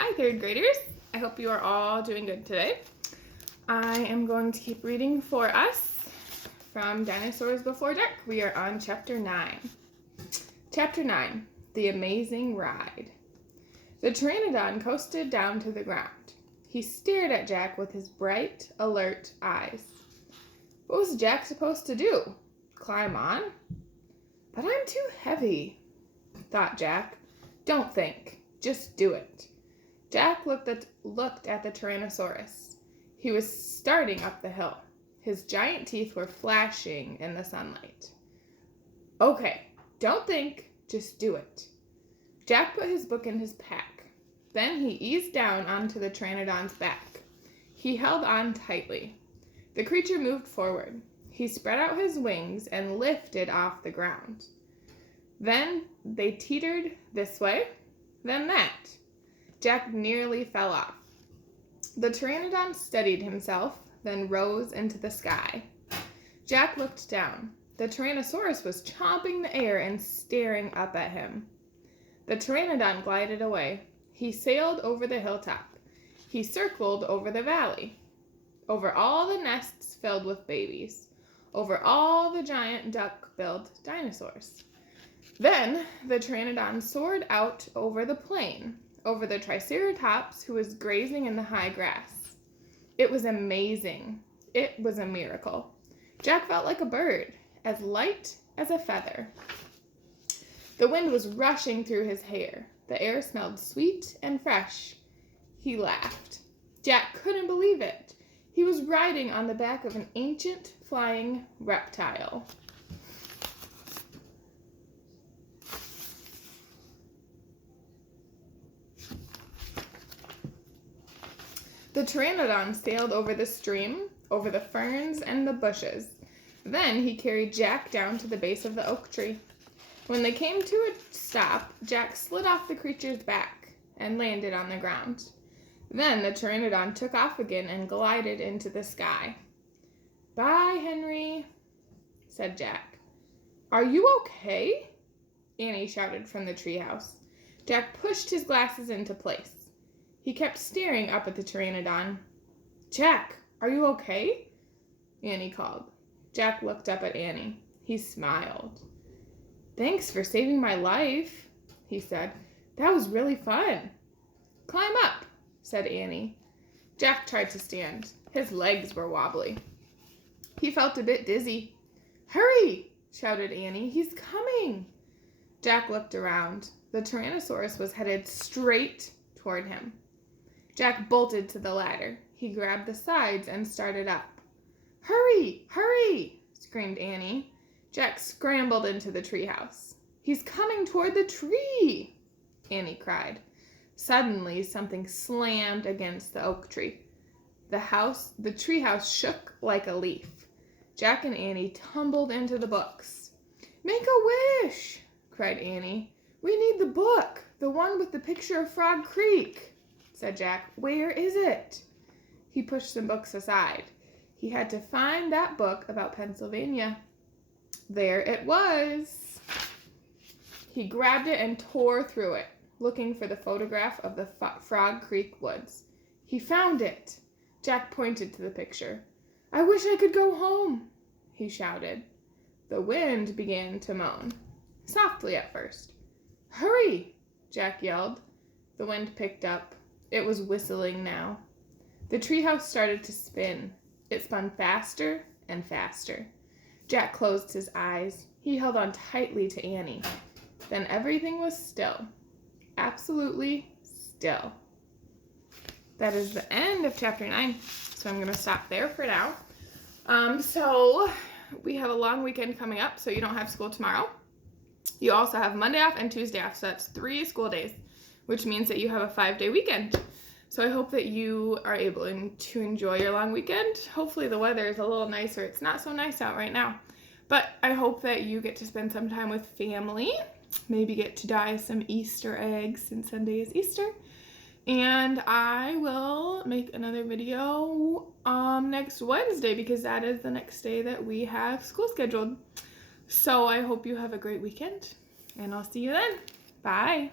Hi, third graders. I hope you are all doing good today. I am going to keep reading for us from Dinosaurs Before Dark. We are on Chapter 9. Chapter 9, The Amazing Ride. The Pteranodon coasted down to the ground. He stared at Jack with his bright, alert eyes. What was Jack supposed to do? Climb on? But I'm too heavy, thought Jack. Don't think. Just do it. Jack looked at the Tyrannosaurus. He was starting up the hill. His giant teeth were flashing in the sunlight. Okay, don't think, just do it. Jack put his book in his pack. Then he eased down onto the Pteranodon's back. He held on tightly. The creature moved forward. He spread out his wings and lifted off the ground. Then they teetered this way, then that. Jack nearly fell off. The Pteranodon steadied himself, then rose into the sky. Jack looked down. The Tyrannosaurus was chomping the air and staring up at him. The Pteranodon glided away. He sailed over the hilltop. He circled over the valley, over all the nests filled with babies, over all the giant duck-billed dinosaurs. Then the Pteranodon soared out over the plain, over the Triceratops who was grazing in the high grass. It was amazing. It was a miracle. Jack felt like a bird, as light as a feather. The wind was rushing through his hair. The air smelled sweet and fresh. He laughed. Jack couldn't believe it. He was riding on the back of an ancient flying reptile. The Pteranodon sailed over the stream, over the ferns and the bushes. Then he carried Jack down to the base of the oak tree. When they came to a stop, Jack slid off the creature's back and landed on the ground. Then the Pteranodon took off again and glided into the sky. "Bye, Henry," said Jack. "Are you okay?" Annie shouted from the treehouse. Jack pushed his glasses into place. He kept staring up at the Pteranodon. "Jack, are you okay?" Annie called. Jack looked up at Annie. He smiled. "Thanks for saving my life," he said. "That was really fun." "Climb up," said Annie. Jack tried to stand. His legs were wobbly. He felt a bit dizzy. "Hurry!" shouted Annie. "He's coming!" Jack looked around. The Tyrannosaurus was headed straight toward him. Jack bolted to the ladder. He grabbed the sides and started up. "Hurry! Hurry!" screamed Annie. Jack scrambled into the treehouse. "He's coming toward the tree!" Annie cried. Suddenly, something slammed against the oak tree. The treehouse shook like a leaf. Jack and Annie tumbled into the books. "Make a wish!" cried Annie. "We need the book, the one with the picture of Frog Creek," said Jack. "Where is it?" He pushed some books aside. He had to find that book about Pennsylvania. There it was. He grabbed it and tore through it, looking for the photograph of the Frog Creek woods. He found it. Jack pointed to the picture. "I wish I could go home," he shouted. The wind began to moan, softly at first. "Hurry!" Jack yelled. The wind picked up. It was whistling now. The treehouse started to spin. It spun faster and faster. Jack closed his eyes. He held on tightly to Annie. Then everything was still. Absolutely still. That is the end of chapter 9. So I'm going to stop there for now. So we have a long weekend coming up, so you don't have school tomorrow. You also have Monday off and Tuesday off, so that's 3 school days, which means that you have a 5-day weekend. So I hope that you are able to enjoy your long weekend. Hopefully the weather is a little nicer. It's not so nice out right now. But I hope that you get to spend some time with family. Maybe get to dye some Easter eggs since Sunday is Easter. And I will make another video next Wednesday because that is the next day that we have school scheduled. So I hope you have a great weekend and I'll see you then. Bye.